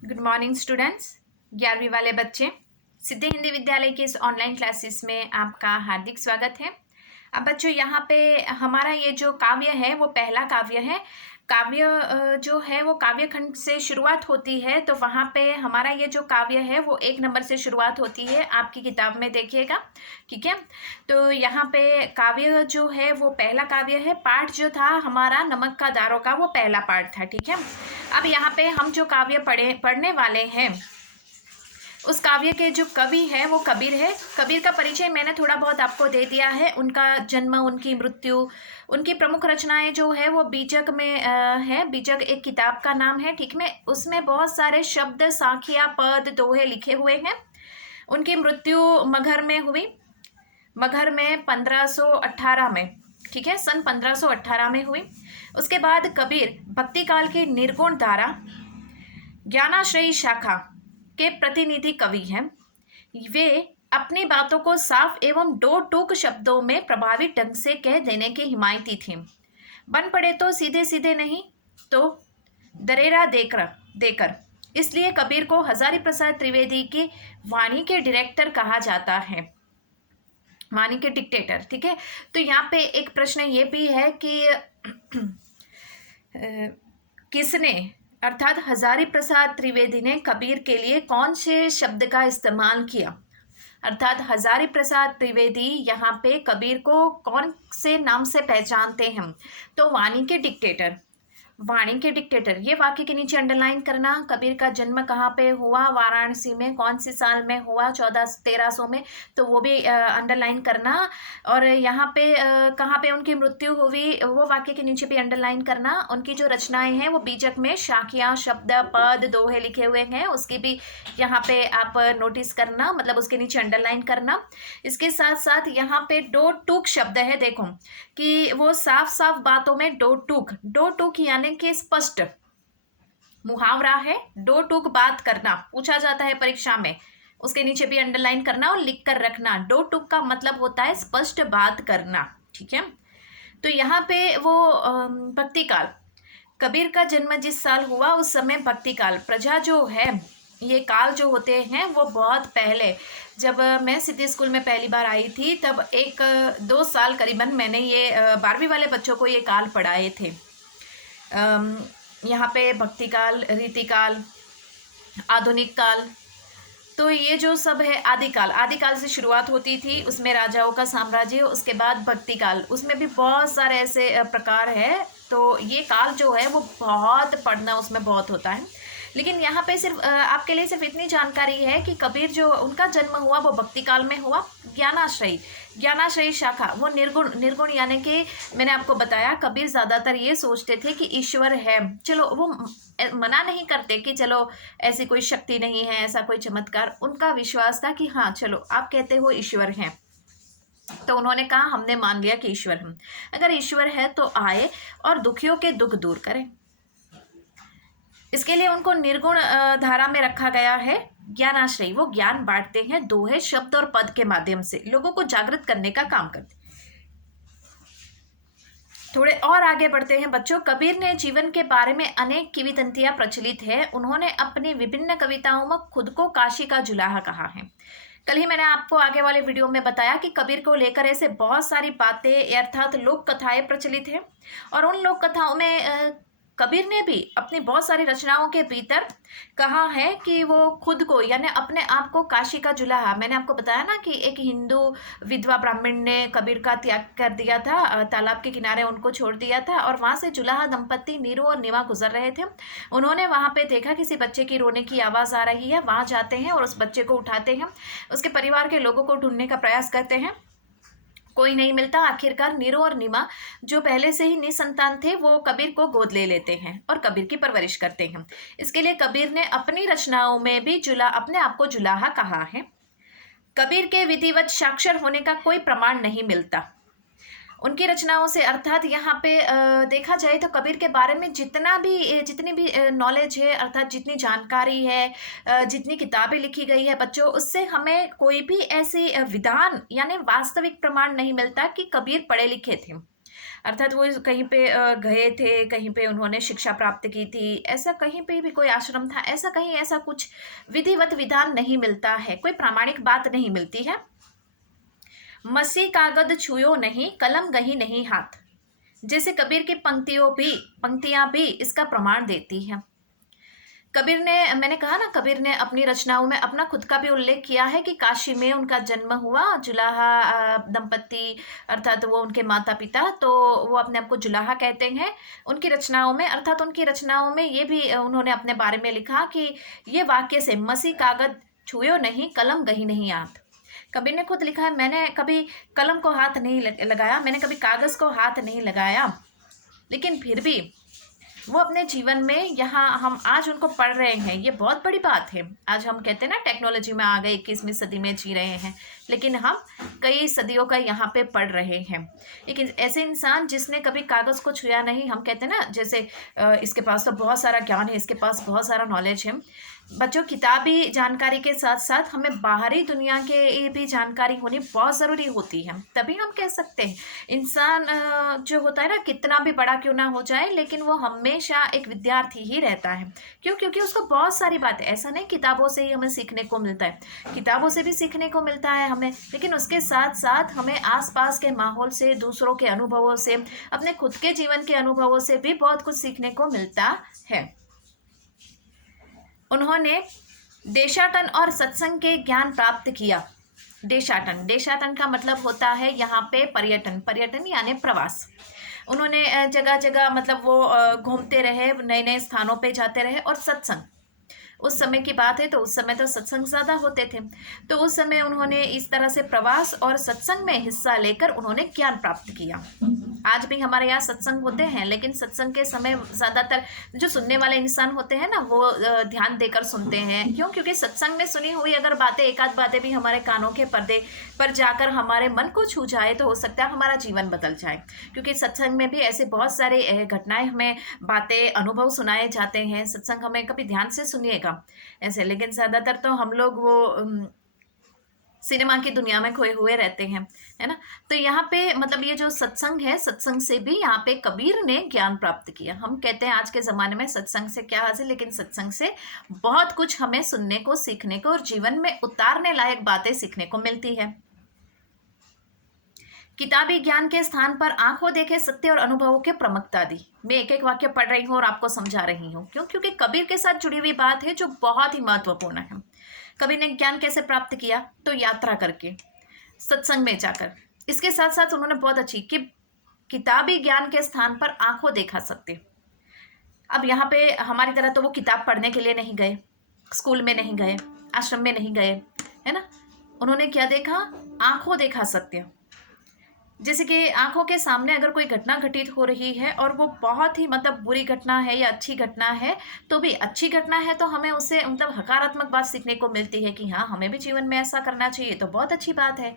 Good morning students. 11वीं वाले बच्चे, सिद्धि हिंदी विद्यालय के इस ऑनलाइन क्लासेस में आपका हार्दिक स्वागत है। अब बच्चों, यहाँ पे हमारा ये जो काव्य है वो पहला काव्य है। काव्य जो है वो काव्य खंड से शुरुआत होती है, तो वहाँ पे हमारा ये जो काव्य है वो 1 नंबर से शुरुआत होती है। आपकी किताब में देखिएगा, ठीक है। तो यहाँ पे काव्य जो है वो पहला काव्य है। पाठ जो था हमारा नमक का दारों का, वो पहला पाठ था, ठीक है। अब यहाँ पे हम जो काव्य पढ़ने वाले हैं, उस काव्य के जो कवि है वो कबीर है। कबीर का परिचय मैंने थोड़ा बहुत आपको दे दिया है। उनका जन्म, उनकी मृत्यु, उनकी प्रमुख रचनाएं जो है वो बीजक में है। बीजक एक किताब का नाम है, ठीक है। उसमें बहुत सारे शब्द, साखिया, पद, दोहे लिखे हुए हैं। उनकी मृत्यु मगहर में हुई। मगहर में 1518 में, ठीक है, सन 1518 में हुई। उसके बाद कबीर भक्ति काल की निर्गुण धारा, ज्ञानाश्रयी शाखा के प्रतिनिधि कवि हैं। वे अपनी बातों को साफ एवं दो टूक शब्दों में प्रभावित ढंग से कह देने के हिमायती थे। बन पड़े तो सीधे सीधे नहीं तो दरेरा देकर इसलिए कबीर को हजारी प्रसाद त्रिवेदी की वाणी के डायरेक्टर कहा जाता है, वाणी के डिक्टेटर, ठीक है। तो यहाँ पे एक प्रश्न ये भी है कि किसने, अर्थात हजारी प्रसाद त्रिवेदी ने कबीर के लिए कौन से शब्द का इस्तेमाल किया। अर्थात हजारी प्रसाद त्रिवेदी यहाँ पे कबीर को कौन से नाम से पहचानते हैं, तो वाणी के डिक्टेटर। वाणी के डिक्टेटर, ये वाक्य के नीचे अंडरलाइन करना। कबीर का जन्म कहाँ पे हुआ, वाराणसी में, कौन से साल में हुआ, 1300 में, तो वो भी अंडरलाइन करना। और यहाँ पे कहाँ पे उनकी मृत्यु हुई, वो वाक्य के नीचे भी अंडरलाइन करना। उनकी जो रचनाएं हैं वो बीजक में शाखियाँ, शब्द, पद, दोहे लिखे हुए हैं, उसकी भी यहाँ पे आप नोटिस करना, मतलब उसके नीचे अंडरलाइन करना। इसके साथ साथ यहाँ पे दो टूक शब्द है, देखो कि वो साफ साफ बातों में दो टूक यानी कि स्पष्ट मुहावरा है। दो टूक बात करना पूछा जाता है परीक्षा में, उसके नीचे भी अंडरलाइन करना और लिख कर रखना। दो टूक का मतलब होता है स्पष्ट बात करना, ठीक है। तो यहाँ पे वो भक्ति काल, कबीर का जन्म जिस साल हुआ उस समय भक्ति काल, प्रजा जो है, ये काल जो होते हैं वो बहुत पहले, जब मैं सिद्धि स्कूल में पहली बार आई थी तब 1-2 साल करीबन मैंने ये 12वीं वाले बच्चों को ये काल पढ़ाए थे। यहाँ पे भक्ति काल, रीति काल, आधुनिक काल, तो ये जो सब है आदिकाल से शुरुआत होती थी, उसमें राजाओं का साम्राज्य। उसके बाद भक्ति काल, उसमें भी बहुत सारे ऐसे प्रकार है। तो ये काल जो है वो बहुत पढ़ना उसमें बहुत होता है। लेकिन यहाँ पे सिर्फ आपके लिए सिर्फ इतनी जानकारी है कि कबीर जो उनका जन्म हुआ वो भक्ति काल में हुआ। ज्ञानाश्रयी शाखा, वो निर्गुण यानी कि मैंने आपको बताया कबीर ज़्यादातर ये सोचते थे कि ईश्वर है। चलो वो मना नहीं करते कि चलो ऐसी कोई शक्ति नहीं है, ऐसा कोई चमत्कार, उनका विश्वास था कि हाँ चलो आप कहते हो ईश्वर है, तो उन्होंने कहा हमने मान लिया कि ईश्वर है। अगर ईश्वर है तो आए और दुखियों के दुख दूर करें। इसके लिए उनको निर्गुण धारा में रखा गया है। ज्ञानाश्रयी, वो ज्ञान बांटते हैं, दोहे, शब्द और पद के माध्यम से लोगों को जागृत करने का काम करते हैं। थोड़े और आगे बढ़ते हैं बच्चों। कबीर ने जीवन के बारे में अनेक किंवदंतियां प्रचलित है। उन्होंने अपनी विभिन्न कविताओं में खुद को काशी का जुलाहा कहा है। कल ही मैंने आपको आगे वाले वीडियो में बताया कि कबीर को लेकर ऐसे बहुत सारी बातें अर्थात लोक कथाएं प्रचलित हैं, और उन लोक कथाओं में कबीर ने भी अपनी बहुत सारी रचनाओं के भीतर कहा है कि वो खुद को यानी अपने आप को काशी का जुलाहा, मैंने आपको बताया ना कि एक हिंदू विधवा ब्राह्मण ने कबीर का त्याग कर दिया था, तालाब के किनारे उनको छोड़ दिया था, और वहाँ से जुलाहा दंपत्ति नीरू और निवा गुजर रहे थे। उन्होंने वहाँ पे देखा किसी बच्चे की रोने की आवाज़ आ रही है, वहाँ जाते हैं और उस बच्चे को उठाते हैं, उसके परिवार के लोगों को ढूंढने का प्रयास करते हैं, कोई नहीं मिलता। आखिरकार नीरू और नीमा जो पहले से ही निसंतान थे वो कबीर को गोद ले लेते हैं और कबीर की परवरिश करते हैं। इसके लिए कबीर ने अपनी रचनाओं में भी अपने आप को जुलाहा कहा है। कबीर के विधिवत साक्षर होने का कोई प्रमाण नहीं मिलता उनकी रचनाओं से, अर्थात यहाँ पे देखा जाए तो कबीर के बारे में जितनी भी नॉलेज है, अर्थात जितनी जानकारी है, जितनी किताबें लिखी गई है बच्चों, उससे हमें कोई भी ऐसी विधान यानी वास्तविक प्रमाण नहीं मिलता कि कबीर पढ़े लिखे थे। अर्थात वो कहीं पे गए थे, कहीं पे उन्होंने शिक्षा प्राप्त की थी, ऐसा कहीं पे भी कोई आश्रम था, ऐसा कहीं ऐसा कुछ विधिवत विधान नहीं मिलता है, कोई प्रामाणिक बात नहीं मिलती है। मसी कागद छुयो नहीं, कलम गही नहीं हाथ, जैसे कबीर की पंक्तियां भी इसका प्रमाण देती हैं। कबीर ने, मैंने कहा ना, कबीर ने अपनी रचनाओं में अपना खुद का भी उल्लेख किया है कि काशी में उनका जन्म हुआ, जुलाहा दंपत्ति अर्थात वो उनके माता पिता, तो वो अपने आप को जुलाहा कहते हैं उनकी रचनाओं में। अर्थात उनकी रचनाओं में ये भी उन्होंने अपने बारे में लिखा कि ये वाक्य से, मसी कागज छुयो नहीं, कलम गही नहीं हाथ। कबीर ने खुद लिखा है, मैंने कभी कलम को हाथ नहीं लगाया, मैंने कभी कागज को हाथ नहीं लगाया, लेकिन फिर भी वो अपने जीवन में, यहाँ हम आज उनको पढ़ रहे हैं, ये बहुत बड़ी बात है। आज हम कहते हैं ना टेक्नोलॉजी में आ गए, 21वीं सदी में जी रहे हैं, लेकिन हम कई सदियों का यहाँ पे पढ़ रहे हैं। लेकिन ऐसे इंसान जिसने कभी कागज़ को छुआ नहीं, हम कहते हैं ना जैसे इसके पास तो बहुत सारा ज्ञान है, इसके पास बहुत सारा नॉलेज है। बच्चों, किताबी जानकारी के साथ साथ हमें बाहरी दुनिया के भी जानकारी होनी बहुत ज़रूरी होती है, तभी हम कह सकते हैं इंसान जो होता है ना, कितना भी बड़ा क्यों ना हो जाए, लेकिन वो हमेशा एक विद्यार्थी ही रहता है। क्यों? क्योंकि उसको बहुत सारी बातें, ऐसा नहीं किताबों से ही हमें सीखने को मिलता है, किताबों से भी सीखने को मिलता है हमें, लेकिन उसके साथ साथ हमें आसपास के माहौल से, दूसरों के अनुभवों से, अपने खुद के जीवन के अनुभवों से भी बहुत कुछ सीखने को मिलता है। उन्होंने देशाटन और सत्संग के ज्ञान प्राप्त किया। देशाटन का मतलब होता है यहाँ पे पर्यटन यानी प्रवास। उन्होंने जगह जगह मतलब वो घूमते रहे, नए नए स्थानों पे जाते रहे। और सत्संग, उस समय की बात है तो उस समय तो सत्संग ज़्यादा होते थे, तो उस समय उन्होंने इस तरह से प्रवास और सत्संग में हिस्सा लेकर उन्होंने ज्ञान प्राप्त किया। आज भी हमारे यहाँ सत्संग होते हैं, लेकिन सत्संग के समय ज़्यादातर जो सुनने वाले इंसान होते हैं ना, वो ध्यान देकर सुनते हैं। क्यों? क्योंकि सत्संग में सुनी हुई अगर बातें, एक आध बातें भी हमारे कानों के पर्दे पर जाकर हमारे मन को छू जाए तो हो सकता है हमारा जीवन बदल जाए। क्योंकि सत्संग में भी ऐसे बहुत सारे घटनाएं, हमें बातें, अनुभव सुनाए जाते हैं। सत्संग हमें कभी ध्यान से सुनिएगा ऐसे, लेकिन ज़्यादातर तो हम लोग वो सिनेमा की दुनिया में खोए हुए रहते हैं, है ना। तो यहाँ पे मतलब ये जो सत्संग है, सत्संग से भी यहाँ पे कबीर ने ज्ञान प्राप्त किया। हम कहते हैं आज के ज़माने में सत्संग से क्या हासिल, लेकिन सत्संग से बहुत कुछ हमें सुनने को, सीखने को और जीवन में उतारने लायक बातें सीखने को मिलती है। किताबी ज्ञान के स्थान पर आंखों देखे सत्य और अनुभवों के प्रमुखता दी। मैं एक एक वाक्य पढ़ रही हूँ और आपको समझा रही हूँ। क्यों? क्योंकि कबीर के साथ जुड़ी हुई बात है जो बहुत ही महत्वपूर्ण है। कबीर ने ज्ञान कैसे प्राप्त किया? तो यात्रा करके, सत्संग में जाकर। इसके साथ साथ उन्होंने बहुत अच्छी कि किताबी ज्ञान के स्थान पर आंखों देखा सत्य। अब यहाँ पे हमारी तरह तो वो किताब पढ़ने के लिए नहीं गए, स्कूल में नहीं गए, आश्रम में नहीं गए, है ना। उन्होंने क्या देखा? आंखों देखा सत्य। जैसे कि आंखों के सामने अगर कोई घटना घटित हो रही है और वो बहुत ही मतलब बुरी घटना है या अच्छी घटना है, तो भी अच्छी घटना है तो हमें उससे मतलब हकारात्मक बात सीखने को मिलती है कि हाँ, हमें भी जीवन में ऐसा करना चाहिए, तो बहुत अच्छी बात है।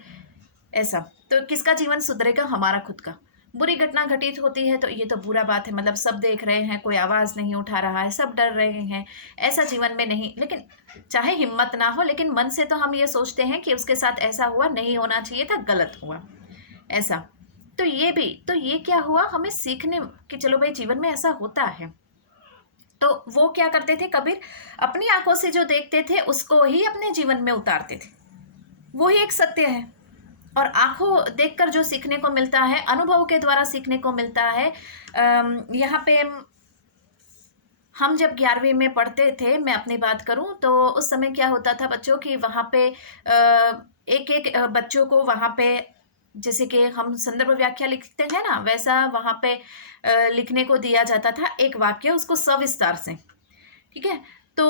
ऐसा तो किसका जीवन सुधरेगा? हमारा खुद का। बुरी घटना घटित होती है तो ये तो बुरा बात है, मतलब सब देख रहे हैं, कोई आवाज़ नहीं उठा रहा है, सब डर रहे हैं, ऐसा जीवन में नहीं। लेकिन चाहे हिम्मत ना हो, लेकिन मन से तो हम ये सोचते हैं कि उसके साथ ऐसा हुआ, नहीं होना चाहिए था, गलत हुआ ऐसा। तो ये भी, तो ये क्या हुआ, हमें सीखने कि चलो भाई जीवन में ऐसा होता है। तो वो क्या करते थे कबीर? अपनी आंखों से जो देखते थे उसको ही अपने जीवन में उतारते थे। वो ही एक सत्य है। और आंखों देखकर जो सीखने को मिलता है, अनुभव के द्वारा सीखने को मिलता है। यहाँ पे हम जब 11वीं में पढ़ते थे, मैं अपनी बात करूं तो उस समय क्या होता था बच्चों की, वहाँ पे एक एक बच्चों को वहाँ पे, जैसे कि हम संदर्भ व्याख्या लिखते हैं ना, वैसा वहाँ पे लिखने को दिया जाता था एक वाक्य, उसको सविस्तार से, ठीक है। तो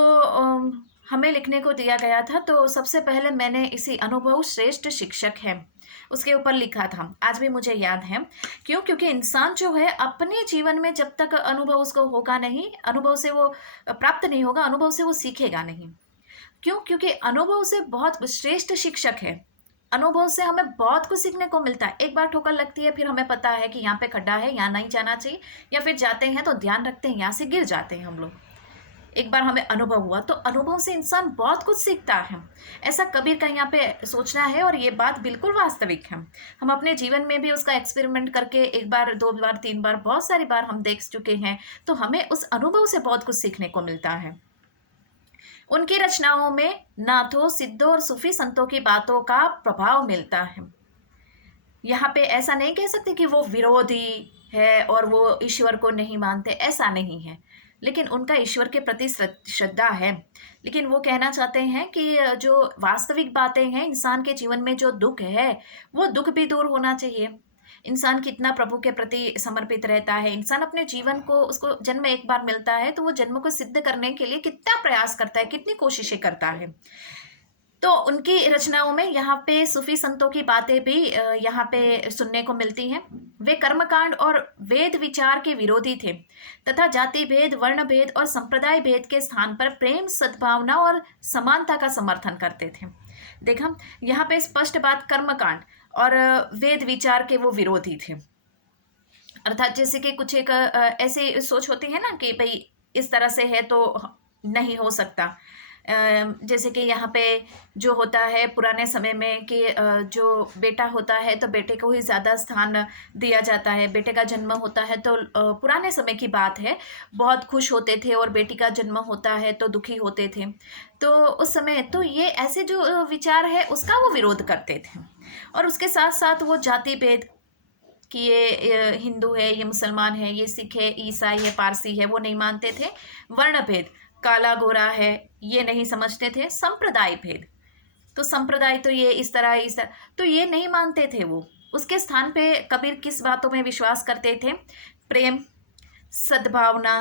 हमें लिखने को दिया गया था, तो सबसे पहले मैंने इसी अनुभव श्रेष्ठ शिक्षक है उसके ऊपर लिखा था। आज भी मुझे याद है। क्यों? क्योंकि इंसान जो है अपने जीवन में जब तक अनुभव उसको होगा नहीं, अनुभव से वो प्राप्त नहीं होगा, अनुभव से वो सीखेगा नहीं। क्यों? क्योंकि अनुभव से बहुत श्रेष्ठ शिक्षक है। अनुभव से हमें बहुत कुछ सीखने को मिलता है। एक बार ठोकर लगती है, फिर हमें पता है कि यहाँ पे खड्डा है, यहाँ नहीं जाना चाहिए, या फिर जाते हैं तो ध्यान रखते हैं, यहाँ से गिर जाते हैं हम लोग। एक बार हमें अनुभव हुआ, तो अनुभव से इंसान बहुत कुछ सीखता है। ऐसा कबीर का यहाँ पे सोचना है और ये बात बिल्कुल वास्तविक है। हम अपने जीवन में भी उसका एक्सपेरिमेंट करके एक बार, दो बार, तीन बार, बहुत सारी बार हम देख चुके हैं, तो हमें उस अनुभव से बहुत कुछ सीखने को मिलता है। उनकी रचनाओं में नाथों, सिद्धों और सूफी संतों की बातों का प्रभाव मिलता है। यहाँ पे ऐसा नहीं कह सकते कि वो विरोधी है और वो ईश्वर को नहीं मानते, ऐसा नहीं है। लेकिन उनका ईश्वर के प्रति श्रद्धा है। लेकिन वो कहना चाहते हैं कि जो वास्तविक बातें हैं, इंसान के जीवन में जो दुख है, वो दुख भी दूर होना चाहिए। इंसान कितना प्रभु के प्रति समर्पित रहता है, इंसान अपने जीवन को, उसको जन्म एक बार मिलता है तो वो जन्म को सिद्ध करने के लिए कितना प्रयास करता है, कितनी कोशिशें करता है। तो उनकी रचनाओं में यहाँ पे सूफी संतों की बातें भी यहाँ पे सुनने को मिलती हैं। वे कर्मकांड और वेद विचार के विरोधी थे तथा जाति भेद, वर्ण भेद और संप्रदाय भेद के स्थान पर प्रेम, सद्भावना और समानता का समर्थन करते थे। देखा, यहाँ पे स्पष्ट बात, कर्मकांड और वेद विचार के वो विरोधी थे। अर्थात जैसे कि कुछ एक ऐसी सोच होती है ना कि भाई इस तरह से है तो नहीं हो सकता। जैसे कि यहाँ पे जो होता है पुराने समय में कि जो बेटा होता है तो बेटे को ही ज़्यादा स्थान दिया जाता है। बेटे का जन्म होता है तो पुराने समय की बात है, बहुत खुश होते थे, और बेटी का जन्म होता है तो दुखी होते थे। तो उस समय तो ये ऐसे जो विचार है उसका वो विरोध करते थे। और उसके साथ साथ वो जाति भेद कि ये हिंदू है, ये मुसलमान है, ये सिख है, ईसाई है, पारसी है, वो नहीं मानते थे। वर्ण भेद, काला गोरा है, ये नहीं समझते थे। संप्रदाय भेद, तो संप्रदाय तो ये इस तरह तो ये नहीं मानते थे वो। उसके स्थान पे कबीर किस बातों में विश्वास करते थे? प्रेम, सद्भावना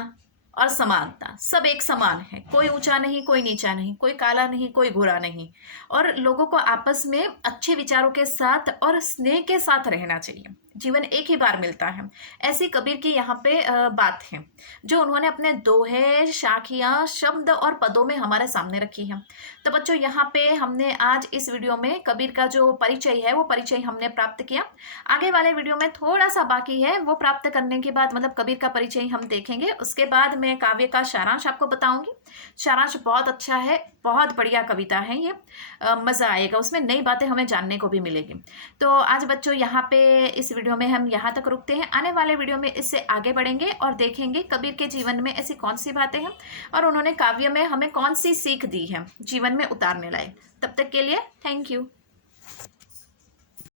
और समानता। सब एक समान है, कोई ऊंचा नहीं, कोई नीचा नहीं, कोई काला नहीं, कोई गोरा नहीं। और लोगों को आपस में अच्छे विचारों के साथ और स्नेह के साथ रहना चाहिए। जीवन एक ही बार मिलता है, ऐसी कबीर की यहाँ पे बात है, जो उन्होंने अपने दोहे, शाखियाँ, शब्द और पदों में हमारे सामने रखी है। तो बच्चों, यहाँ पे हमने आज इस वीडियो में कबीर का जो परिचय है वो परिचय हमने प्राप्त किया। आगे वाले वीडियो में थोड़ा सा बाकी है, वो प्राप्त करने के बाद, मतलब कबीर का परिचय हम देखेंगे, उसके बाद मैं काव्य का सारांश आपको बताऊंगी। सारांश बहुत अच्छा है, बहुत बढ़िया कविता है ये, मज़ा आएगा, उसमें नई बातें हमें जानने को भी मिलेगी। तो आज बच्चों यहाँ पे इस वीडियो में हम यहाँ तक रुकते हैं। आने वाले वीडियो में इससे आगे बढ़ेंगे और देखेंगे कबीर के जीवन में ऐसी कौन सी बातें हैं और उन्होंने काव्य में हमें कौन सी सीख दी है जीवन में उतारने लायक। तब तक के लिए थैंक यू।